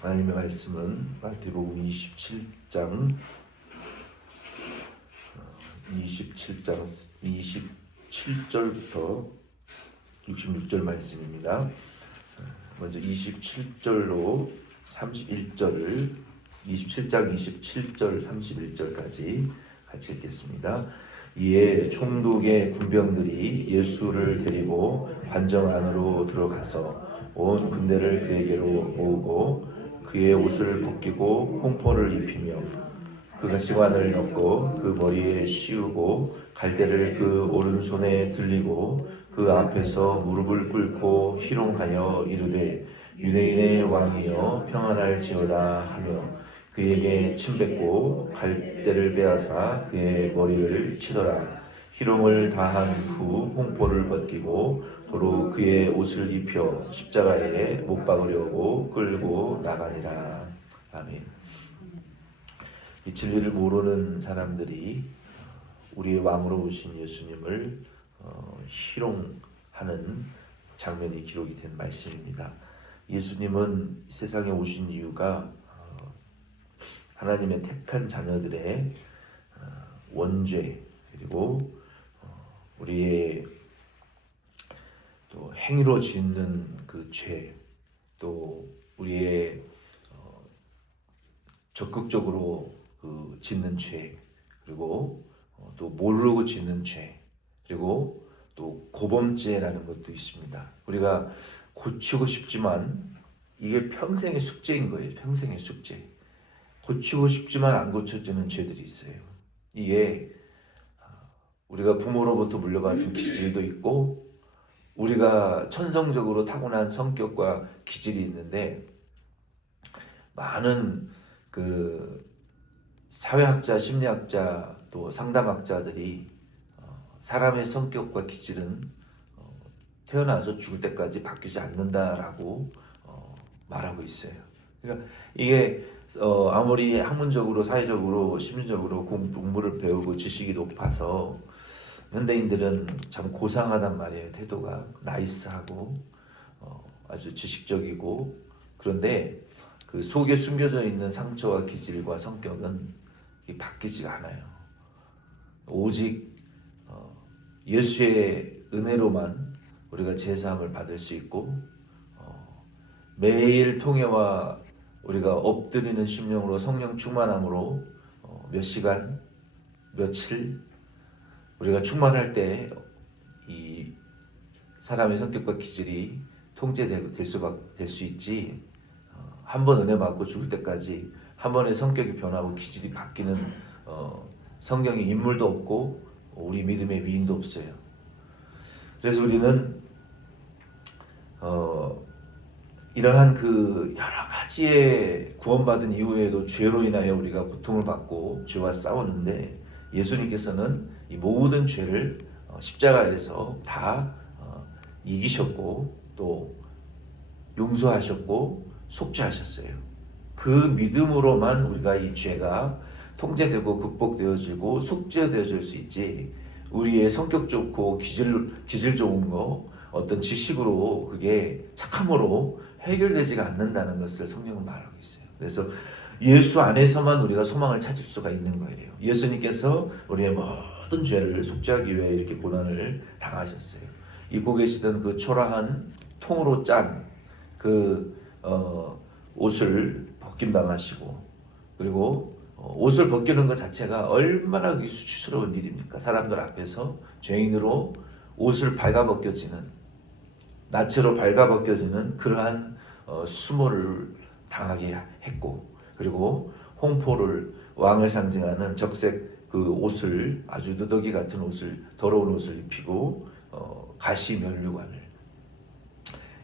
하나님의 말씀은 마태복음 27장 27절부터 66절 말씀입니다. 먼저 27절로 31절을 27장 27절 31절까지 같이 읽겠습니다. 이에 총독의 군병들이 예수를 데리고 관정 안으로 들어가서 온 군대를 그에게로 모으고 그의 옷을 벗기고 홍포를 입히며 그가 시관을 엮고 그 머리에 씌우고 갈대를 그 오른손에 들리고 그 앞에서 무릎을 꿇고 희롱하여 이르되 유대인의 왕이여 평안할지어다 하며 그에게 침뱉고 갈대를 빼앗아 그의 머리를 치더라. 희롱을 다한 후 홍포를 벗기고 도로 그의 옷을 입혀 십자가에 못 박으려고 끌고 나가니라. 아멘. 이 진리를 모르는 사람들이 우리의 왕으로 오신 예수님을 희롱하는 장면이 기록이 된 말씀입니다. 예수님은 세상에 오신 이유가 하나님의 택한 자녀들의 원죄 그리고 우리의 또 행위로 짓는 그 죄, 또 우리의 적극적으로 그 짓는 죄, 그리고 또 모르고 짓는 죄, 그리고 또 고범죄라는 것도 있습니다. 우리가 고치고 싶지만 이게 평생의 숙제인 거예요. 평생의 숙제. 고치고 싶지만 안 고쳐지는 죄들이 있어요. 이게 우리가 부모로부터 물려받은 기질도 있고 우리가 천성적으로 타고난 성격과 기질이 있는데 많은 그 사회학자, 심리학자, 또 상담학자들이 사람의 성격과 기질은 태어나서 죽을 때까지 바뀌지 않는다라고 말하고 있어요. 그러니까 이게 아무리 학문적으로, 사회적으로, 심리적으로 공부를 배우고 지식이 높아서 현대인들은 참 고상하단 말이에요. 태도가 나이스하고 아주 지식적이고, 그런데 그 속에 숨겨져 있는 상처와 기질과 성격은 바뀌지가 않아요. 오직 예수의 은혜로만 우리가 제사함을 받을 수 있고 매일 통회와 우리가 엎드리는 심령으로 성령 충만함으로 몇 시간, 며칠 우리가 충만할 때 이 사람의 성격과 기질이 통제될 수 있지, 한 번 은혜 받고 죽을 때까지 한 번의 성격이 변하고 기질이 바뀌는 성경의 인물도 없고 우리 믿음의 위인도 없어요. 그래서 우리는 이러한 그 여러 가지의 구원받은 이후에도 죄로 인하여 우리가 고통을 받고 죄와 싸우는데 예수님께서는 이 모든 죄를 십자가에서 다 이기셨고 또 용서하셨고 속죄하셨어요. 그 믿음으로만 우리가 이 죄가 통제되고 극복되어지고 속죄되어질 수 있지, 우리의 성격 좋고 기질 좋은 거 어떤 지식으로 그게 착함으로 해결되지가 않는다는 것을 성경은 말하고 있어요. 그래서 예수 안에서만 우리가 소망을 찾을 수가 있는 거예요. 예수님께서 우리의 모든 죄를 속죄하기 위해 이렇게 고난을 당하셨어요. 입고 계시던 그 초라한 통으로 짠 그 옷을 벗김당하시고, 그리고 옷을 벗기는 것 자체가 얼마나 수치스러운 일입니까? 사람들 앞에서 죄인으로 옷을 발가벗겨지는, 나체로 발가벗겨지는 그러한 수모를 당하게 했고, 그리고 홍포를, 왕을 상징하는 적색 그 옷을, 아주 누더기 같은 옷을, 더러운 옷을 입히고 가시면류관을,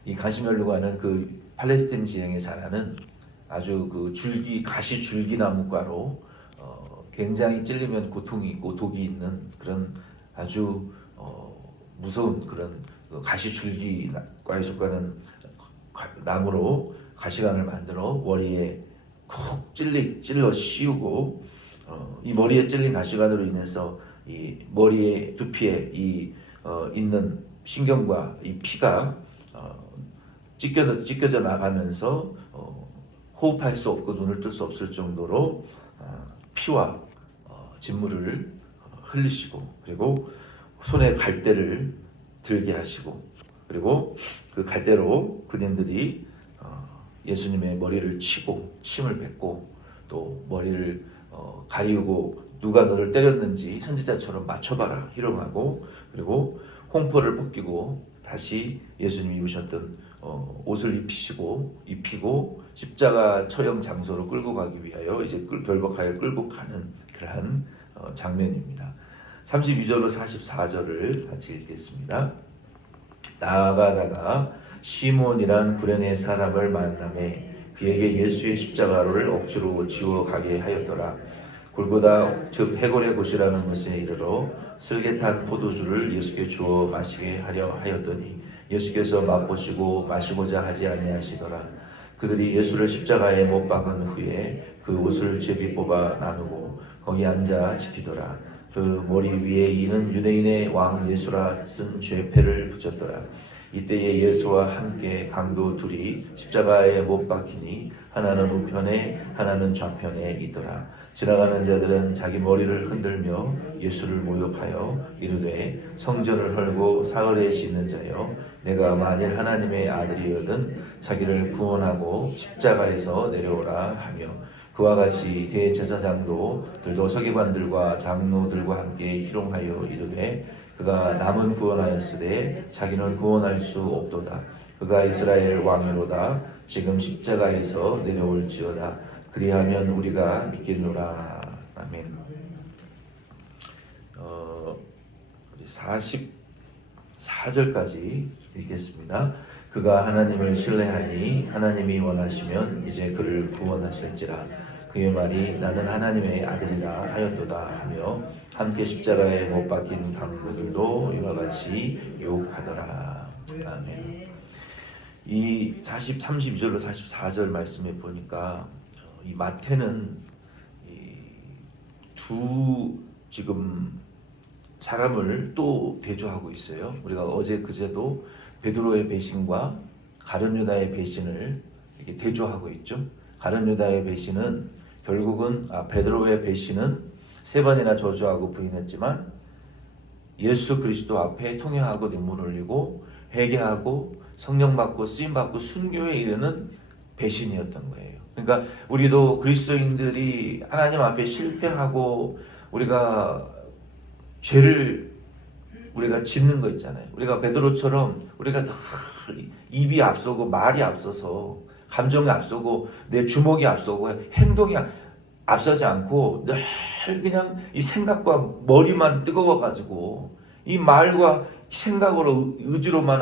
이 가시면류관은 그 팔레스타인 지형에 자라는 아주 그 가시 줄기나무과로 굉장히 찔리면 고통이 있고 독이 있는 그런 아주 무서운 그런 가시 줄기과에 속하는 나무로 가시관을 만들어 머리에 쿡 찔러 씌우고, 이 머리에 찔린 가시관으로 인해서 이 머리에 두피에 있는 신경과 이 피가 찢겨져 나가면서 호흡할 수 없고 눈을 뜰 수 없을 정도로 피와 진물을 흘리시고, 그리고 손에 갈대를 들게 하시고, 그리고 그 갈대로 그님들이 예수님의 머리를 치고 침을 뱉고, 또 머리를 가리우고 누가 너를 때렸는지 선지자처럼 맞춰봐라 희롱하고, 그리고 홍포를 벗기고 다시 예수님이 입으셨던 옷을 입히고 십자가 처형 장소로 끌고 가기 위하여 이제 결박하여 끌고 가는 그러한 장면입니다. 32절로 44절을 같이 읽겠습니다. 나아가다가 시몬이란 구레네 사람을 만나매 그에게 예수의 십자가를 억지로 지워 가게 하였더라. 골고다 즉 해골의 곳이라는 것에 이르러 쓸개탄 포도주를 예수께 주어 마시게 하려 하였더니 예수께서 맛보시고 마시고자 하지 아니하시더라. 그들이 예수를 십자가에 못 박은 후에 그 옷을 제비 뽑아 나누고 거기 앉아 지키더라. 그 머리 위에 이는 유대인의 왕 예수라 쓴 죄패를 붙였더라. 이때에 예수와 함께 강도 둘이 십자가에 못 박히니 하나는 우편에 하나는 좌편에 있더라. 지나가는 자들은 자기 머리를 흔들며 예수를 모욕하여 이르되 성전을 헐고 사흘에 씻는 자여 내가 만일 하나님의 아들이거든 자기를 구원하고 십자가에서 내려오라 하며, 그와 같이 대제사장들도 서기관들과 장로들과 함께 희롱하여 이르되 그가 남은 구원하였으되 자기는 구원할 수 없도다. 그가 이스라엘 왕이로다. 지금 십자가에서 내려올지어다. 그리하면 우리가 믿겠노라. 아멘. 44절까지 읽겠습니다. 그가 하나님을 신뢰하니 하나님이 원하시면 이제 그를 구원하실지라. 그의 말이 나는 하나님의 아들이라 하였도다 하며 함께 십자가에 못 박힌 강도들도 이와 같이 욕하더라. 아멘. 이 32절로 44절 말씀에 보니까 이 마태는 두 지금 사람을 또 대조하고 있어요. 우리가 어제 그제도 베드로의 배신과 가룟 유다의 배신을 이렇게 대조하고 있죠. 가룟 유다의 배신은 결국은 베드로의 배신은 3번이나 저주하고 부인했지만 예수 그리스도 앞에 통회하고 눈물 흘리고 회개하고 성령 받고 쓰임 받고 순교에 이르는 배신이었던 거예요. 그러니까 우리도 그리스도인들이 하나님 앞에 실패하고 우리가 죄를 우리가 짓는 거 있잖아요. 우리가 베드로처럼 우리가 다 입이 앞서고 말이 앞서서 감정이 앞서고 내 주먹이 앞서고 행동이 앞서지 않고 늘 그냥 이 생각과 머리만 뜨거워가지고 이 말과 생각으로 의지로만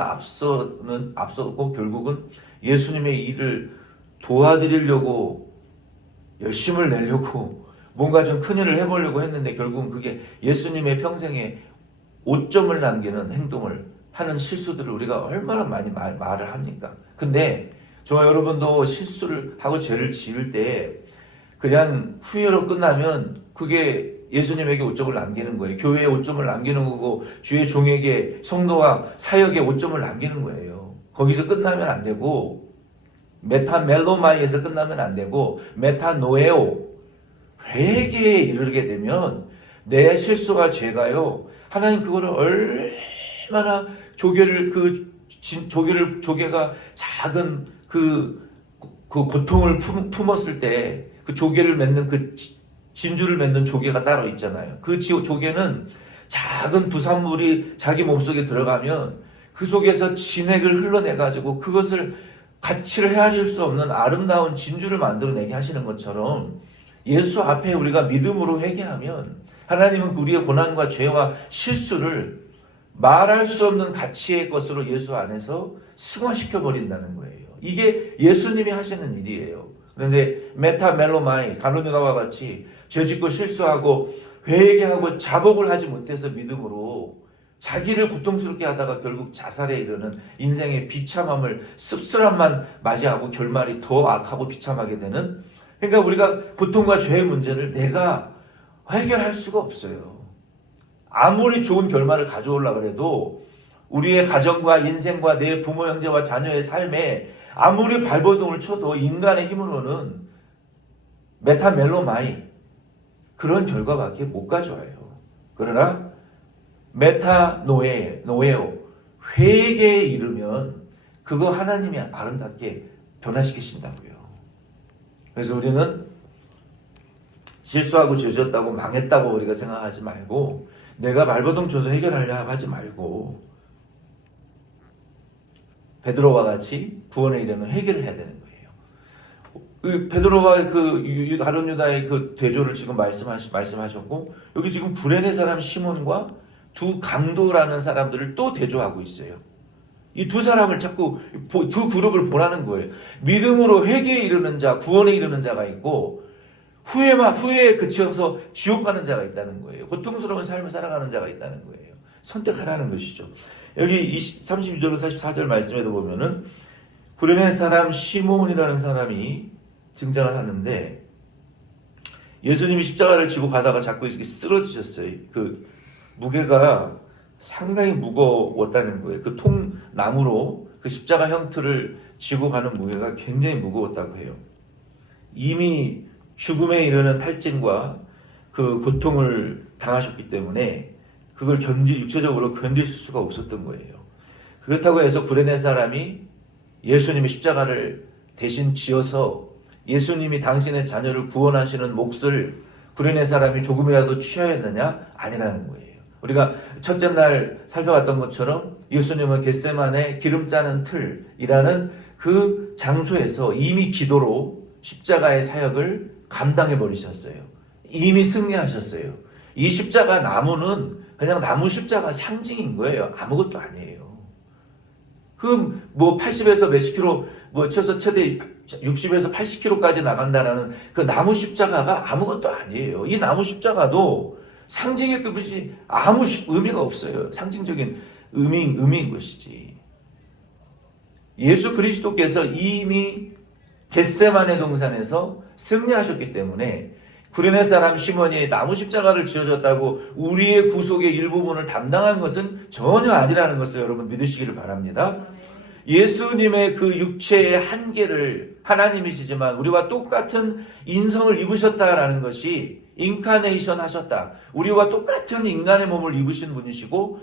앞서고 결국은 예수님의 일을 도와드리려고 열심을 내려고 뭔가 좀 큰일을 해보려고 했는데 결국은 그게 예수님의 평생에 오점을 남기는 행동을 하는 실수들을 우리가 얼마나 많이 말을 합니까? 근데 정말 여러분도 실수를 하고 죄를 지을 때 그냥 후회로 끝나면 그게 예수님에게 오점을 남기는 거예요. 교회에 오점을 남기는 거고 주의 종에게 성도와 사역에 오점을 남기는 거예요. 거기서 끝나면 안 되고 메타멜로마이에서 끝나면 안 되고 메타노에오 회개에 이르게 되면 내 실수가 죄가요. 하나님 그거를 얼마나 조개가 작은 그 고통을 품었을 때 그 조개를 맺는 그 진주를 맺는 조개가 따로 있잖아요. 그 조개는 작은 부산물이 자기 몸속에 들어가면 그 속에서 진액을 흘러내가지고 그것을 가치를 헤아릴 수 없는 아름다운 진주를 만들어내게 하시는 것처럼 예수 앞에 우리가 믿음으로 회개하면 하나님은 우리의 고난과 죄와 실수를 말할 수 없는 가치의 것으로 예수 안에서 승화시켜 버린다는 거예요. 이게 예수님이 하시는 일이에요. 그런데 메타멜로마이 가룟 유다와 같이 죄짓고 실수하고 회개하고 자복을 하지 못해서 믿음으로 자기를 고통스럽게 하다가 결국 자살에 이르는 인생의 비참함을 씁쓸함만 맞이하고 결말이 더 악하고 비참하게 되는, 그러니까 우리가 고통과 죄의 문제를 내가 해결할 수가 없어요. 아무리 좋은 결말을 가져오려고 해도 우리의 가정과 인생과 내 부모 형제와 자녀의 삶에 아무리 발버둥을 쳐도 인간의 힘으로는 메타멜로마이 그런 결과밖에 못 가져와요. 그러나 노에오 회개에 이르면 그거 하나님이 아름답게 변화시키신다고요. 그래서 우리는 실수하고 죄졌다고 망했다고 우리가 생각하지 말고, 내가 발버둥 쳐서 해결하려고 하지 말고 베드로와 같이 구원에 이르는 회개를 해야 되는 거예요. 베드로와 그 다른 유다의 그 대조를 지금 말씀하셨고, 여기 지금 구레네 사람 시몬과 두 강도라는 사람들을 또 대조하고 있어요. 이 두 사람을 자꾸 두 그룹을 보라는 거예요. 믿음으로 회개에 이르는 자, 구원에 이르는 자가 있고, 후회에 그치어서 지옥 가는 자가 있다는 거예요. 고통스러운 삶을 살아가는 자가 있다는 거예요. 선택하라는 것이죠. 여기 32절로 44절 말씀에도 보면은 구레네 사람 시몬이라는 사람이 등장을 하는데, 예수님이 십자가를 지고 가다가 자꾸 이렇게 쓰러지셨어요. 그 무게가 상당히 무거웠다는 거예요. 그 통나무로 그 십자가 형틀을 지고 가는 무게가 굉장히 무거웠다고 해요. 이미 죽음에 이르는 탈진과 그 고통을 당하셨기 때문에 그걸 육체적으로 견딜 수가 없었던 거예요. 그렇다고 해서 구레네 사람이 예수님이 십자가를 대신 지어서 예수님이 당신의 자녀를 구원하시는 몫을 구레네 사람이 조금이라도 취하였느냐? 아니라는 거예요. 우리가 첫째 날 살펴봤던 것처럼 예수님은 겟세마네 기름 짜는 틀이라는 그 장소에서 이미 기도로 십자가의 사역을 감당해 버리셨어요. 이미 승리하셨어요. 이 십자가 나무는 그냥 나무 십자가 상징인 거예요. 아무것도 아니에요. 그 80에서 몇십 킬로, 쳐서 최대 60에서 80킬로까지 나간다라는 그 나무 십자가가 아무것도 아니에요. 이 나무 십자가도 상징의 뜻이 아무 의미가 없어요. 상징적인 의미인 것이지. 예수 그리스도께서 이미 겟세마네 동산에서 승리하셨기 때문에 구레네 사람 시몬이 나무 십자가를 지어줬다고 우리의 구속의 일부분을 담당한 것은 전혀 아니라는 것을 여러분 믿으시기를 바랍니다. 예수님의 그 육체의 한계를, 하나님이시지만 우리와 똑같은 인성을 입으셨다라는 것이 인카네이션 하셨다. 우리와 똑같은 인간의 몸을 입으신 분이시고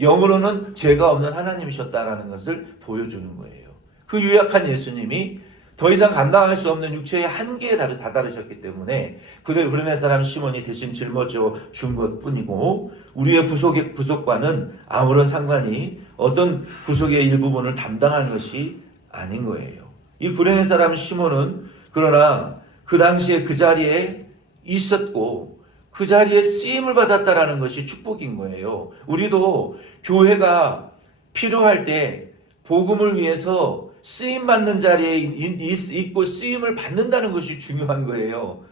영으로는 죄가 없는 하나님이셨다라는 것을 보여주는 거예요. 그 유약한 예수님이 더 이상 감당할 수 없는 육체의 한계에 다다르셨기 때문에 구레네 사람 시몬이 대신 짊어져 준 것뿐이고, 우리의 구속과는 아무런 상관이, 어떤 구속의 일부분을 담당하는 것이 아닌 거예요. 이 구레네 사람 시몬은 그러나 그 당시에 그 자리에 있었고 그 자리에 쓰임을 받았다라는 것이 축복인 거예요. 우리도 교회가 필요할 때 복음을 위해서 쓰임 받는 자리에 있고 쓰임을 받는다는 것이 중요한 거예요.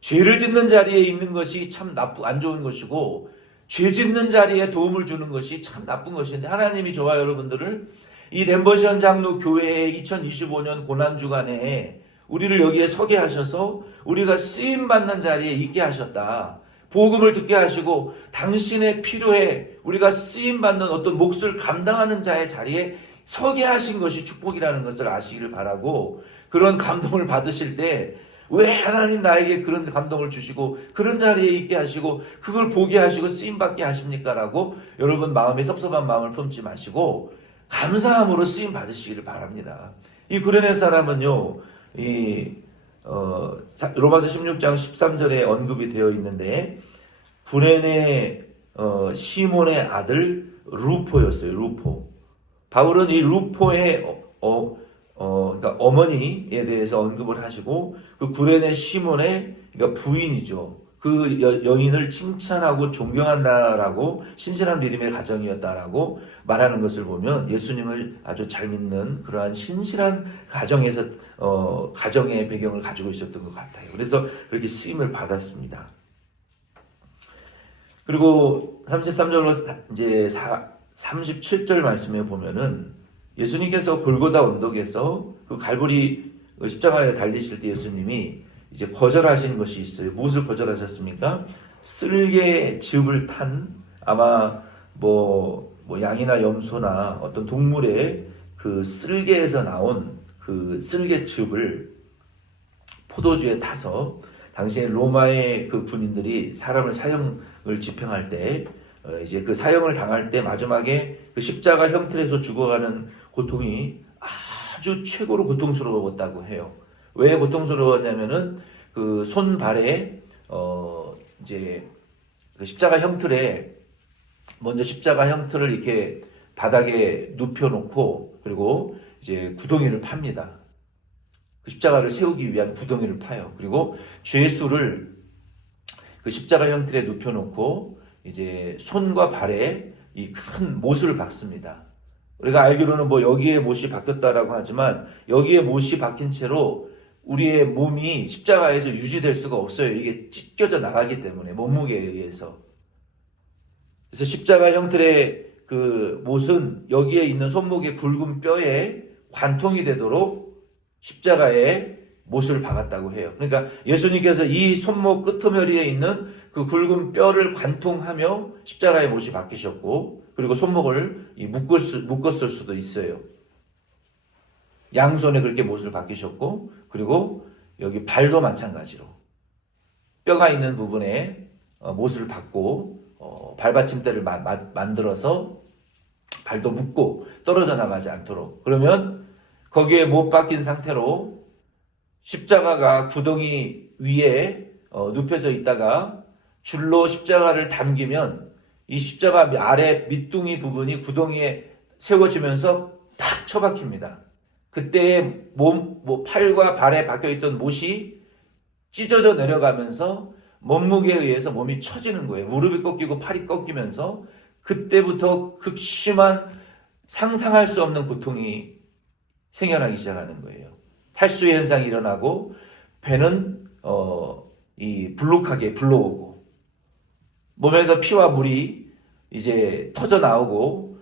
죄를 짓는 자리에 있는 것이 참 안 좋은 것이고, 죄 짓는 자리에 도움을 주는 것이 참 나쁜 것인데, 하나님이 저와 여러분들을 이 덴버시언 장로 교회의 2025년 고난주간에 우리를 여기에 서게 하셔서 우리가 쓰임받는 자리에 있게 하셨다. 복음을 듣게 하시고 당신의 필요에 우리가 쓰임받는 어떤 몫을 감당하는 자의 자리에 서게 하신 것이 축복이라는 것을 아시기를 바라고, 그런 감동을 받으실 때 왜 하나님 나에게 그런 감동을 주시고 그런 자리에 있게 하시고 그걸 보게 하시고 쓰임받게 하십니까? 라고 여러분 마음에 섭섭한 마음을 품지 마시고 감사함으로 쓰임 받으시기를 바랍니다. 이 구레네 사람은요, 로마서 16장 13절에 언급이 되어 있는데, 구레네 시몬의 아들 루포였어요. 루포. 바울은 이 루포의 그러니까 어머니에 대해서 언급을 하시고, 그 구레네 시몬의 그러니까 부인이죠. 그 여인을 칭찬하고 존경한다라고, 신실한 믿음의 가정이었다라고 말하는 것을 보면 예수님을 아주 잘 믿는 그러한 신실한 가정에서 가정의 배경을 가지고 있었던 것 같아요. 그래서 그렇게 쓰임을 받았습니다. 그리고 33절로 이제 37절 말씀에 보면은 예수님께서 골고다 언덕에서 그 갈보리 십자가에 달리실 때 예수님이 이제 거절하신 것이 있어요. 무엇을 거절하셨습니까? 쓸개 즙을 탄 아마 뭐 양이나 염소나 어떤 동물의 그 쓸개에서 나온 그 쓸개즙을 포도주에 타서 당시에 로마의 그 군인들이 사람을 사형을 집행할 때 이제 그 사형을 당할 때 마지막에 그 십자가 형틀에서 죽어가는 고통이 아주 최고로 고통스러웠다고 해요. 왜 고통스러웠냐면은 그 손발에 이제 그 십자가 형틀에 먼저 십자가 형틀을 이렇게 바닥에 눕혀놓고 그리고 이제 구덩이를 팝니다. 그 십자가를 세우기 위한 구덩이를 파요. 그리고 죄수를 그 십자가 형틀에 눕혀놓고 이제 손과 발에 이 큰 못을 박습니다. 우리가 알기로는 뭐 여기에 못이 박혔다라고 하지만 여기에 못이 박힌 채로 우리의 몸이 십자가에서 유지될 수가 없어요. 이게 찢겨져 나가기 때문에 몸무게에 의해서. 그래서 십자가 형틀의 그 못은 여기에 있는 손목의 굵은 뼈에 관통이 되도록 십자가에 못을 박았다고 해요. 그러니까 예수님께서 이 손목 끄트머리에 있는 그 굵은 뼈를 관통하며 십자가에 못이 박히셨고 그리고 손목을 묶었을 수도 있어요. 양손에 그렇게 못을 박히셨고 그리고 여기 발도 마찬가지로 뼈가 있는 부분에 못을 박고 발받침대를 만들어서 발도 묶고 떨어져 나가지 않도록 그러면 거기에 못 박힌 상태로 십자가가 구덩이 위에 눕혀져 있다가 줄로 십자가를 당기면 이 십자가 아래 밑둥이 부분이 구덩이에 세워지면서 팍 처박힙니다. 그때 팔과 발에 박혀있던 못이 찢어져 내려가면서 몸무게에 의해서 몸이 처지는 거예요. 무릎이 꺾이고 팔이 꺾이면서 그때부터 극심한 상상할 수 없는 고통이 생겨나기 시작하는 거예요. 탈수 현상이 일어나고 배는 이 불룩하게 불러오고 몸에서 피와 물이 이제 터져 나오고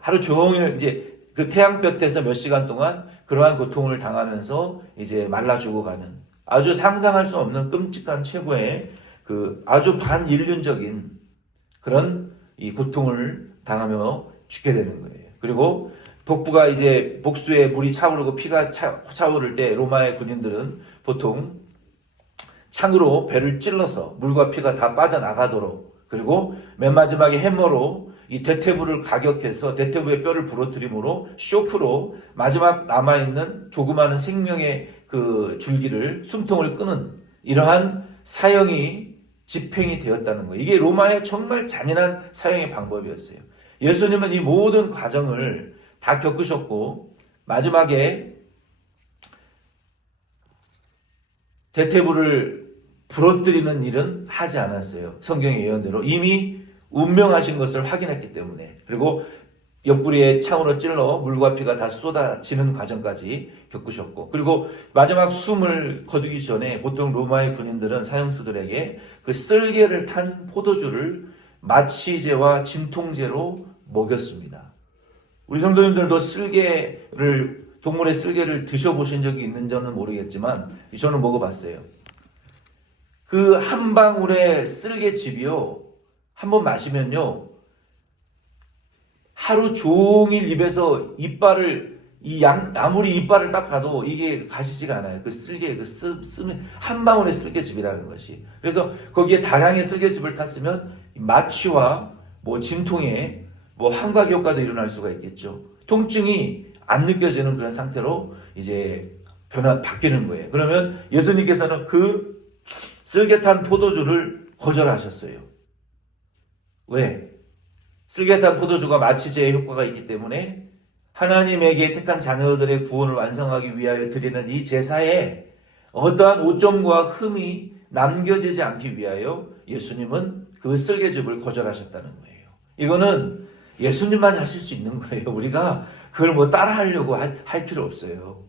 하루 종일 이제 그 태양볕에서 몇 시간 동안 그러한 고통을 당하면서 이제 말라 죽어가는 아주 상상할 수 없는 끔찍한 최고의 그 아주 반인륜적인 그런 이 고통을 당하며 죽게 되는 거예요. 그리고 복부가 이제 복수에 물이 차오르고 피가 차오를 때 로마의 군인들은 보통 창으로 배를 찔러서 물과 피가 다 빠져나가도록 그리고 맨 마지막에 해머로 이 대퇴부를 가격해서 대퇴부의 뼈를 부러뜨림으로 쇼크로 마지막 남아있는 조그마한 생명의 그 줄기를 숨통을 끄는 이러한 사형이 집행이 되었다는 거예요. 이게 로마의 정말 잔인한 사형의 방법이었어요. 예수님은 이 모든 과정을 다 겪으셨고 마지막에 대퇴부를 부러뜨리는 일은 하지 않았어요. 성경의 예언대로 이미 운명하신 것을 확인했기 때문에 그리고 옆구리에 창으로 찔러 물과 피가 다 쏟아지는 과정까지 겪으셨고 그리고 마지막 숨을 거두기 전에 보통 로마의 군인들은 사형수들에게 그 쓸개를 탄 포도주를 마취제와 진통제로 먹였습니다. 우리 성도님들도 동물의 쓸개를 드셔보신 적이 있는지는 모르겠지만 저는 먹어봤어요. 그 한 방울의 쓸개즙이요 한번 마시면요 하루 종일 입에서 아무리 이빨을 닦아도 이게 가시지가 않아요. 그 쓸개, 한 방울의 쓸개즙이라는 것이. 그래서 거기에 다량의 쓸개즙을 탔으면 마취와 진통에 환각 효과도 일어날 수가 있겠죠. 통증이 안 느껴지는 그런 상태로 이제 바뀌는 거예요. 그러면 예수님께서는 그 쓸개탄 포도주를 거절하셨어요. 왜? 쓸개탄 포도주가 마취제의 효과가 있기 때문에 하나님에게 택한 자녀들의 구원을 완성하기 위하여 드리는 이 제사에 어떠한 오점과 흠이 남겨지지 않기 위하여 예수님은 그 쓸개즙을 거절하셨다는 거예요. 이거는 예수님만이 하실 수 있는 거예요. 우리가 그걸 따라 하려고 할 필요 없어요.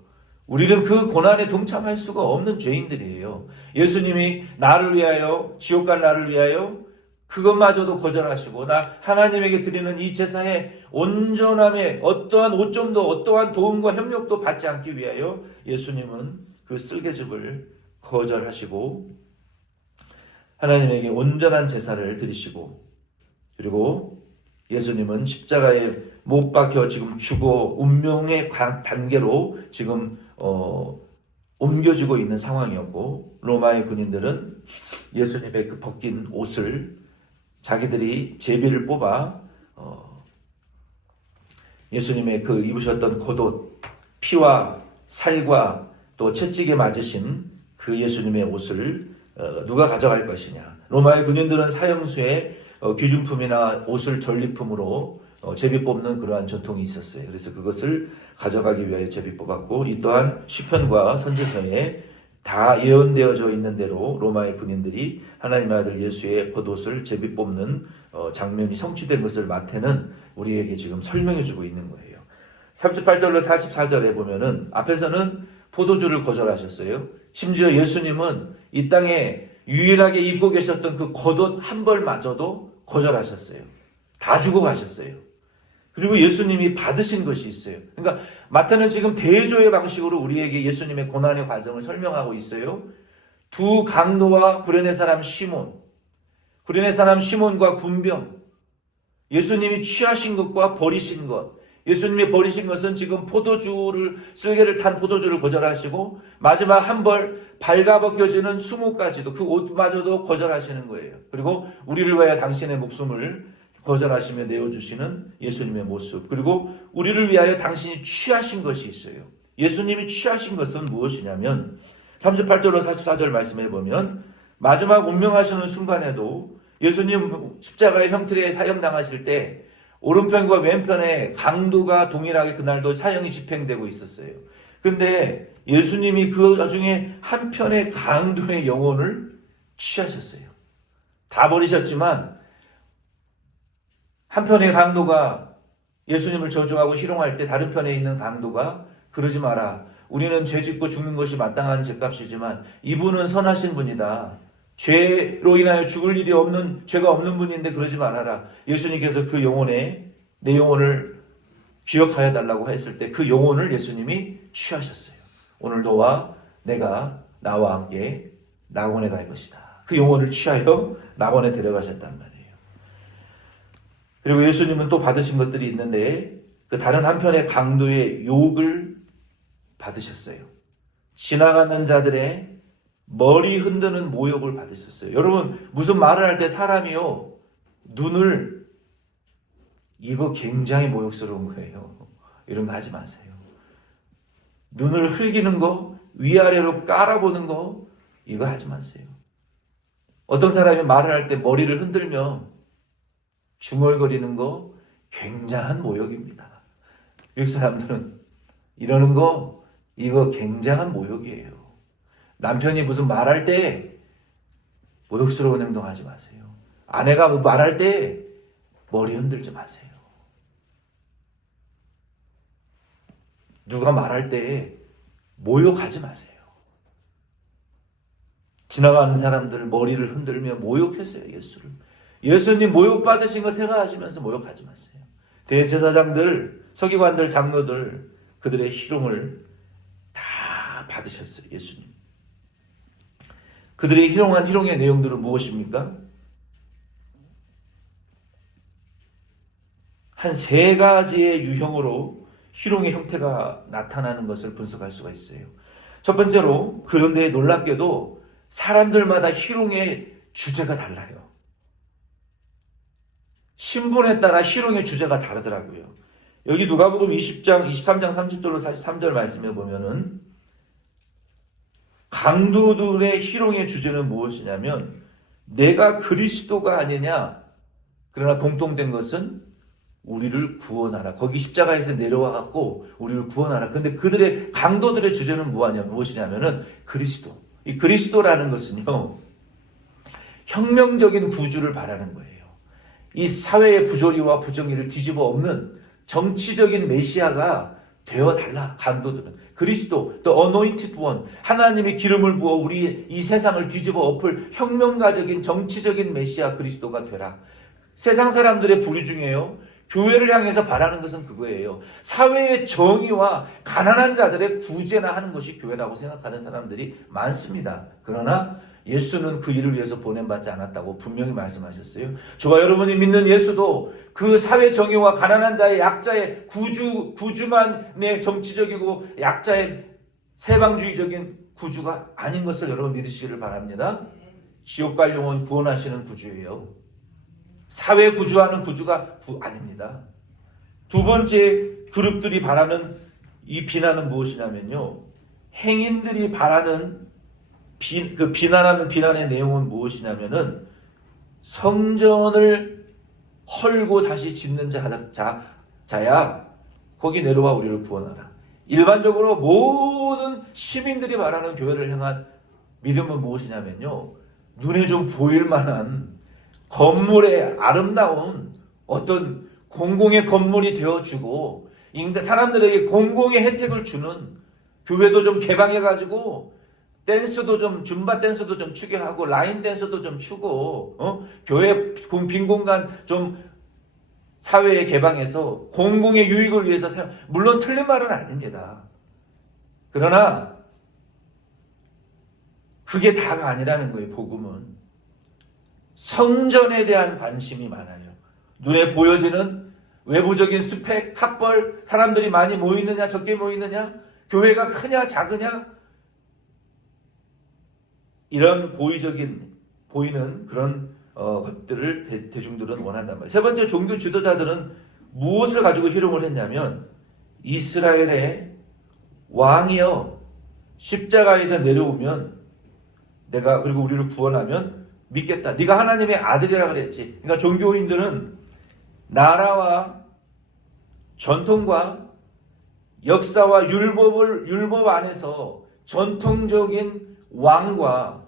우리는 그 고난에 동참할 수가 없는 죄인들이에요. 예수님이 나를 위하여 지옥 갈 나를 위하여 그것마저도 거절하시고 나 하나님에게 드리는 이 제사의 온전함에 어떠한 오점도 어떠한 도움과 협력도 받지 않기 위하여 예수님은 그 쓸개즙을 거절하시고 하나님에게 온전한 제사를 드리시고 그리고 예수님은 십자가에 못 박혀 지금 죽어 운명의 단계로 지금 옮겨지고 있는 상황이었고, 로마의 군인들은 예수님의 그 벗긴 옷을 자기들이 제비를 뽑아 예수님의 그 입으셨던 겉옷, 피와 살과 또 채찍에 맞으신 그 예수님의 옷을 누가 가져갈 것이냐. 로마의 군인들은 사형수의 귀중품이나 옷을 전리품으로 제비 뽑는 그러한 전통이 있었어요. 그래서 그것을 가져가기 위하여 제비 뽑았고, 이 또한 시편과 선지서에 다 예언되어져 있는 대로 로마의 군인들이 하나님의 아들 예수의 겉옷을 제비 뽑는 장면이 성취된 것을 마태는 우리에게 지금 설명해 주고 있는 거예요. 38절로 44절에 보면은 앞에서는 포도주를 거절하셨어요. 심지어 예수님은 이 땅에 유일하게 입고 계셨던 그 겉옷 한 벌마저도 거절하셨어요. 다 주고 가셨어요. 그리고 예수님이 받으신 것이 있어요. 그러니까 마태는 지금 대조의 방식으로 우리에게 예수님의 고난의 과정을 설명하고 있어요. 두 강도와 구레네 사람 시몬, 구레네 사람 시몬과 군병, 예수님이 취하신 것과 버리신 것, 예수님이 버리신 것은 지금 포도주를, 쓸개를 탄 포도주를 거절하시고 마지막 한 벌 발가벗겨지는 수모까지도, 그 옷마저도 거절하시는 거예요. 그리고 우리를 위하여 당신의 목숨을 거절하시며 내어주시는 예수님의 모습, 그리고 우리를 위하여 당신이 취하신 것이 있어요. 예수님이 취하신 것은 무엇이냐면 38절로 44절 말씀해 보면 마지막 운명하시는 순간에도 예수님 십자가의 형틀에 사형당하실 때 오른편과 왼편에 강도가 동일하게 그날도 사형이 집행되고 있었어요. 근데 예수님이 그 중에 한편의 강도의 영혼을 취하셨어요. 다 버리셨지만 한편의 강도가 예수님을 저주하고 희롱할 때 다른 편에 있는 강도가 그러지 마라. 우리는 죄 짓고 죽는 것이 마땅한 죄값이지만 이분은 선하신 분이다. 죄로 인하여 죽을 일이 없는, 죄가 없는 분인데 그러지 말아라. 예수님께서 그 영혼에 내 영혼을 기억하여 달라고 했을 때 그 영혼을 예수님이 취하셨어요. 오늘 너와 내가 나와 함께 낙원에 갈 것이다. 그 영혼을 취하여 낙원에 데려가셨단 말이에요. 그리고 예수님은 또 받으신 것들이 있는데 그 다른 한편의 강도의 욕을 받으셨어요. 지나가는 자들의 머리 흔드는 모욕을 받으셨어요. 여러분, 무슨 말을 할 때 사람이요, 눈을, 이거 굉장히 모욕스러운 거예요. 이런 거 하지 마세요. 눈을 흘기는 거, 위아래로 깔아보는 거, 이거 하지 마세요. 어떤 사람이 말을 할 때 머리를 흔들며 중얼거리는 거 굉장한 모욕입니다. 미국 사람들은 이러는 거, 이거 굉장한 모욕이에요. 남편이 무슨 말할 때 모욕스러운 행동하지 마세요. 아내가 뭐 말할 때 머리 흔들지 마세요. 누가 말할 때 모욕하지 마세요. 지나가는 사람들 머리를 흔들며 모욕했어요, 예수를. 예수님 모욕받으신 거 생각하시면서 모욕하지 마세요. 대제사장들, 서기관들, 장로들, 그들의 희롱을 다 받으셨어요, 예수님. 그들의 희롱한 희롱의 내용들은 무엇입니까? 한 세 가지의 유형으로 희롱의 형태가 나타나는 것을 분석할 수가 있어요. 첫 번째로, 그런데 놀랍게도 사람들마다 희롱의 주제가 달라요. 신분에 따라 희롱의 주제가 다르더라고요. 여기 누가복음 20장, 23장 30절로 43절 말씀에 보면은 강도들의 희롱의 주제는 무엇이냐면 내가 그리스도가 아니냐. 그러나 공통된 것은 우리를 구원하라. 거기 십자가에서 내려와 갖고 우리를 구원하라. 그런데 그들의 강도들의 주제는 무엇이냐면은 그리스도. 이 그리스도라는 것은요, 혁명적인 구주를 바라는 거예요. 이 사회의 부조리와 부정의를 뒤집어 엎는 정치적인 메시아가 되어달라. 강도들은 그리스도, the anointed one, 하나님이 기름을 부어 우리 이 세상을 뒤집어 엎을 혁명가적인 정치적인 메시아 그리스도가 되라. 세상 사람들의 부류 중에요, 교회를 향해서 바라는 것은 그거예요. 사회의 정의와 가난한 자들의 구제나 하는 것이 교회라고 생각하는 사람들이 많습니다. 그러나 예수는 그 일을 위해서 보냄받지 않았다고 분명히 말씀하셨어요. 저와 여러분이 믿는 예수도 그 사회 정의와 가난한 자의 약자의 구주만의 정치적이고 약자의 세방주의적인 구주가 아닌 것을 여러분 믿으시기를 바랍니다. 지옥 갈 영혼 구원하시는 구주예요. 사회 구주하는 구주가 아닙니다. 두 번째 그룹들이 바라는 이 비난은 무엇이냐면요. 행인들이 바라는 비난하는 비난의 내용은 무엇이냐면은 성전을 헐고 다시 짓는 자야 거기 내려와 우리를 구원하라. 일반적으로 모든 시민들이 바라는 교회를 향한 믿음은 무엇이냐면요. 눈에 좀 보일 만한 건물의 아름다운 어떤 공공의 건물이 되어주고 사람들에게 공공의 혜택을 주는 교회도 좀 개방해가지고 댄스도 좀 줌바 댄스도 좀 추게 하고 라인 댄스도 좀 추고 교회 빈 공간 좀 사회에 개방해서 공공의 유익을 위해서 물론 틀린 말은 아닙니다. 그러나 그게 다가 아니라는 거예요. 복음은 성전에 대한 관심이 많아요. 눈에 보여지는 외부적인 스펙, 학벌, 사람들이 많이 모이느냐 적게 모이느냐, 교회가 크냐 작으냐, 이런 보이는 그런 것들을 대중들은 원한단 말이에요. 세 번째, 종교 지도자들은 무엇을 가지고 희롱을 했냐면 이스라엘의 왕이여 십자가에서 내려오면 내가 그리고 우리를 구원하면 믿겠다. 네가 하나님의 아들이라 그랬지. 그러니까 종교인들은 나라와 전통과 역사와 율법 안에서 전통적인 왕과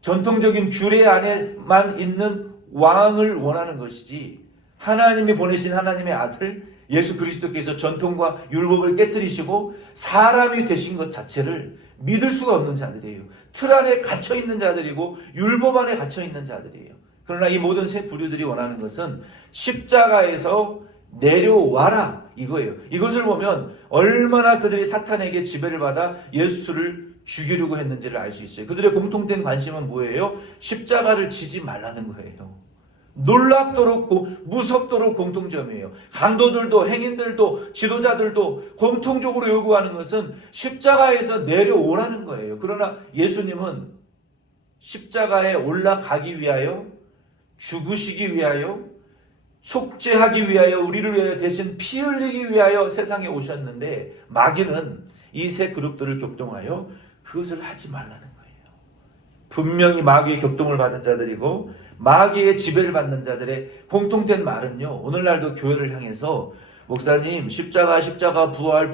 전통적인 규례 안에만 있는 왕을 원하는 것이지 하나님이 보내신 하나님의 아들 예수 그리스도께서 전통과 율법을 깨뜨리시고 사람이 되신 것 자체를 믿을 수가 없는 자들이에요. 틀 안에 갇혀 있는 자들이고 율법 안에 갇혀 있는 자들이에요. 그러나 이 모든 세 부류들이 원하는 것은 십자가에서 내려와라 이거예요. 이것을 보면 얼마나 그들이 사탄에게 지배를 받아 예수를 죽이려고 했는지를 알 수 있어요. 그들의 공통된 관심은 뭐예요? 십자가를 지지 말라는 거예요. 놀랍도록 무섭도록 공통점이에요. 강도들도 행인들도 지도자들도 공통적으로 요구하는 것은 십자가에서 내려오라는 거예요. 그러나 예수님은 십자가에 올라가기 위하여 죽으시기 위하여 속죄하기 위하여 우리를 위하여 대신 피 흘리기 위하여 세상에 오셨는데 마귀는 이 세 그룹들을 격동하여 그것을 하지 말라는 거예요. 분명히 마귀의 격동을 받은 자들이고 마귀의 지배를 받는 자들의 공통된 말은요. 오늘날도 교회를 향해서 목사님 십자가 부활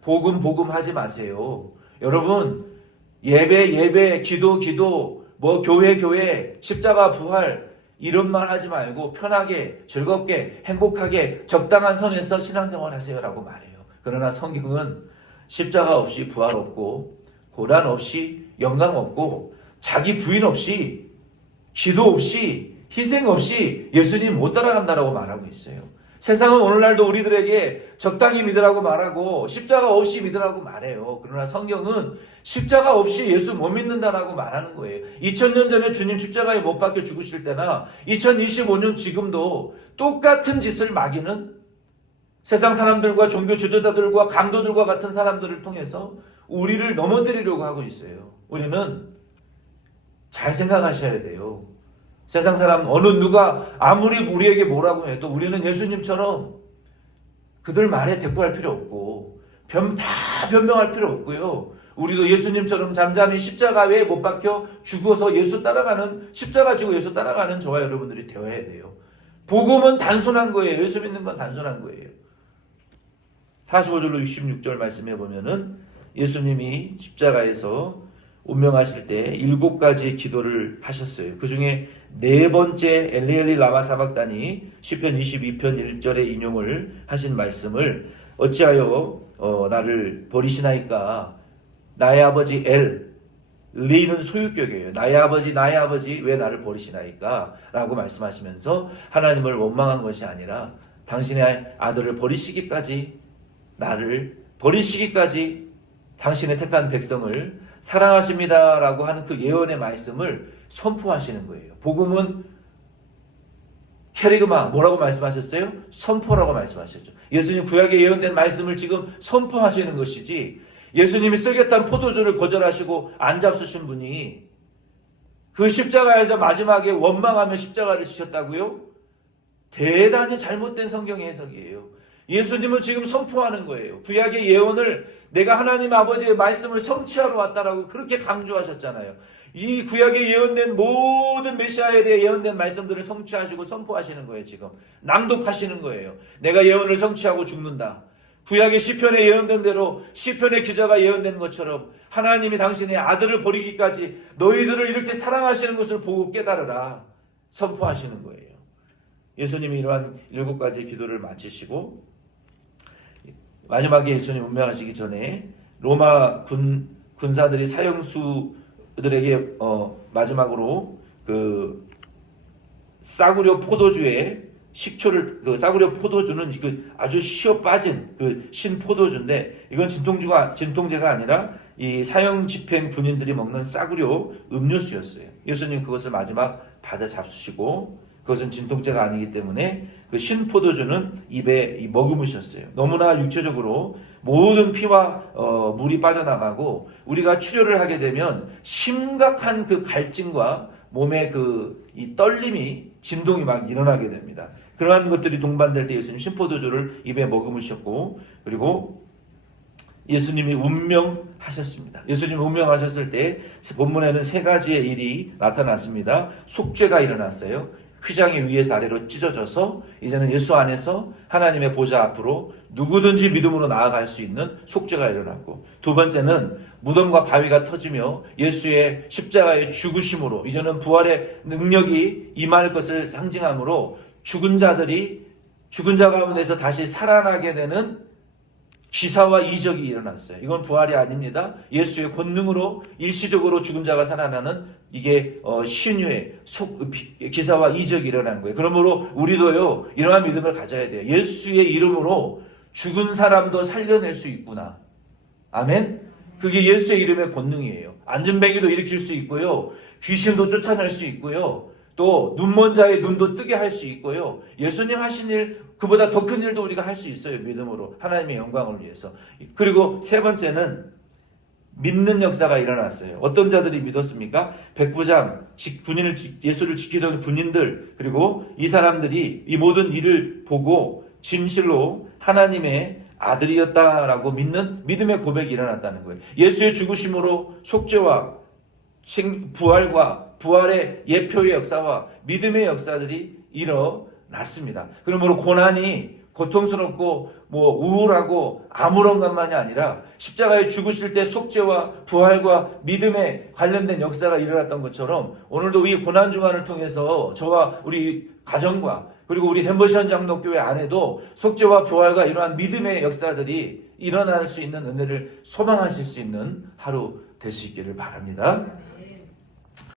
복음 하지 마세요. 여러분 예배 기도 뭐 교회 십자가 부활 이런 말 하지 말고 편하게 즐겁게 행복하게 적당한 선에서 신앙생활 하세요라고 말해요. 그러나 성경은 십자가 없이 부활 없고 고난 없이 영광 없고 자기 부인 없이 기도 없이 희생 없이 예수님 못 따라간다라고 말하고 있어요. 세상은 오늘날도 우리들에게 적당히 믿으라고 말하고 십자가 없이 믿으라고 말해요. 그러나 성경은 십자가 없이 예수 못 믿는다라고 말하는 거예요. 2000년 전에 주님 십자가에 못 박혀 죽으실 때나 2025년 지금도 똑같은 짓을 마귀는 세상 사람들과 종교 지도자들과 강도들과 같은 사람들을 통해서 우리를 넘어뜨리려고 하고 있어요. 우리는 잘 생각하셔야 돼요. 세상 사람 어느 누가 아무리 우리에게 뭐라고 해도 우리는 예수님처럼 그들 말에 대꾸할 필요 없고 다 변명할 필요 없고요. 우리도 예수님처럼 잠잠히 십자가에 못 박혀 죽어서 예수 따라가는 십자가 지고 예수 따라가는 저와 여러분들이 되어야 돼요. 복음은 단순한 거예요. 예수 믿는 건 단순한 거예요. 45절로 66절 말씀해 보면은 예수님이 십자가에서 운명하실 때 7가지 기도를 하셨어요. 그 중에 네 번째 엘리 라마 사박다니 시편 22편 1절에 인용을 하신 말씀을 어찌하여 나를 버리시나이까 나의 아버지 리는 소유격이에요. 나의 아버지 왜 나를 버리시나이까 라고 말씀하시면서 하나님을 원망한 것이 아니라 당신의 아들을 버리시기까지, 나를 버리시기까지 당신의 택한 백성을 사랑하십니다라고 하는 그 예언의 말씀을 선포하시는 거예요. 복음은 캐리그마 뭐라고 말씀하셨어요? 선포라고 말씀하셨죠. 예수님 구약에 예언된 말씀을 지금 선포하시는 것이지, 예수님이 썩였던 포도주를 거절하시고 안 잡수신 분이 그 십자가에서 마지막에 원망하며 십자가를 지셨다고요? 대단히 잘못된 성경의 해석이에요. 예수님은 지금 선포하는 거예요. 구약의 예언을 내가 하나님 아버지의 말씀을 성취하러 왔다라고 그렇게 강조하셨잖아요. 이 구약에 예언된 모든 메시아에 대해 예언된 말씀들을 성취하시고 선포하시는 거예요. 지금 낭독하시는 거예요. 내가 예언을 성취하고 죽는다. 구약의 시편에 예언된 대로 시편의 기자가 예언된 것처럼 하나님이 당신의 아들을 버리기까지 너희들을 이렇게 사랑하시는 것을 보고 깨달으라 선포하시는 거예요. 예수님이 이러한 7가지 기도를 마치시고 마지막에 예수님 운명하시기 전에 로마 군사들이 사형수들에게 마지막으로 그 싸구려 포도주에 식초를, 그 싸구려 포도주는 그 아주 쉬어 빠진 그 신 포도주인데, 이건 진통제가 아니라 이 사형 집행 군인들이 먹는 싸구려 음료수였어요. 예수님 그것을 마지막 받아 잡수시고, 그것은 진통제가 아니기 때문에 그 신 포도주는 입에 머금으셨어요. 너무나 육체적으로 모든 피와 물이 빠져나가고, 우리가 출혈을 하게 되면 심각한 그 갈증과 몸의 이 떨림이, 진동이 막 일어나게 됩니다. 그러한 것들이 동반될 때 예수님 신포도주를 입에 머금으셨고, 그리고 예수님이 운명하셨습니다. 예수님이 운명하셨을 때 본문에는 3가지의 일이 나타났습니다. 속죄가 일어났어요. 휘장이 위에서 아래로 찢어져서 이제는 예수 안에서 하나님의 보좌 앞으로 누구든지 믿음으로 나아갈 수 있는 속죄가 일어났고, 2번째는 무덤과 바위가 터지며 예수의 십자가의 죽으심으로 이제는 부활의 능력이 임할 것을 상징하므로 죽은 자 가운데서 다시 살아나게 되는 기사와 이적이 일어났어요. 이건 부활이 아닙니다. 예수의 권능으로 일시적으로 죽은 자가 살아나는 이게 신유의 기사와 이적이 일어난 거예요. 그러므로 우리도요 이러한 믿음을 가져야 돼요. 예수의 이름으로 죽은 사람도 살려낼 수 있구나. 아멘. 그게 예수의 이름의 권능이에요. 안진뱅이도 일으킬 수 있고요, 귀신도 쫓아낼 수 있고요, 또 눈먼 자의 눈도 뜨게 할 수 있고요. 예수님 하신 일, 그보다 더 큰 일도 우리가 할 수 있어요. 믿음으로 하나님의 영광을 위해서. 그리고 3번째는 믿는 역사가 일어났어요. 어떤 자들이 믿었습니까? 백부장, 예수를 지키던 군인들, 그리고 이 사람들이 이 모든 일을 보고 진실로 하나님의 아들이었다라고 믿는 믿음의 고백이 일어났다는 거예요. 예수의 죽으심으로 속죄와 부활과 부활의 예표의 역사와 믿음의 역사들이 일어났습니다. 그러므로 고난이 고통스럽고 우울하고 아무런 것만이 아니라 십자가에 죽으실 때 속죄와 부활과 믿음에 관련된 역사가 일어났던 것처럼, 오늘도 이 고난 주간을 통해서 저와 우리 가정과 그리고 우리 덴버시안 장로교회 안에도 속죄와 부활과 이러한 믿음의 역사들이 일어날 수 있는 은혜를 소망하실 수 있는 하루 될 수 있기를 바랍니다.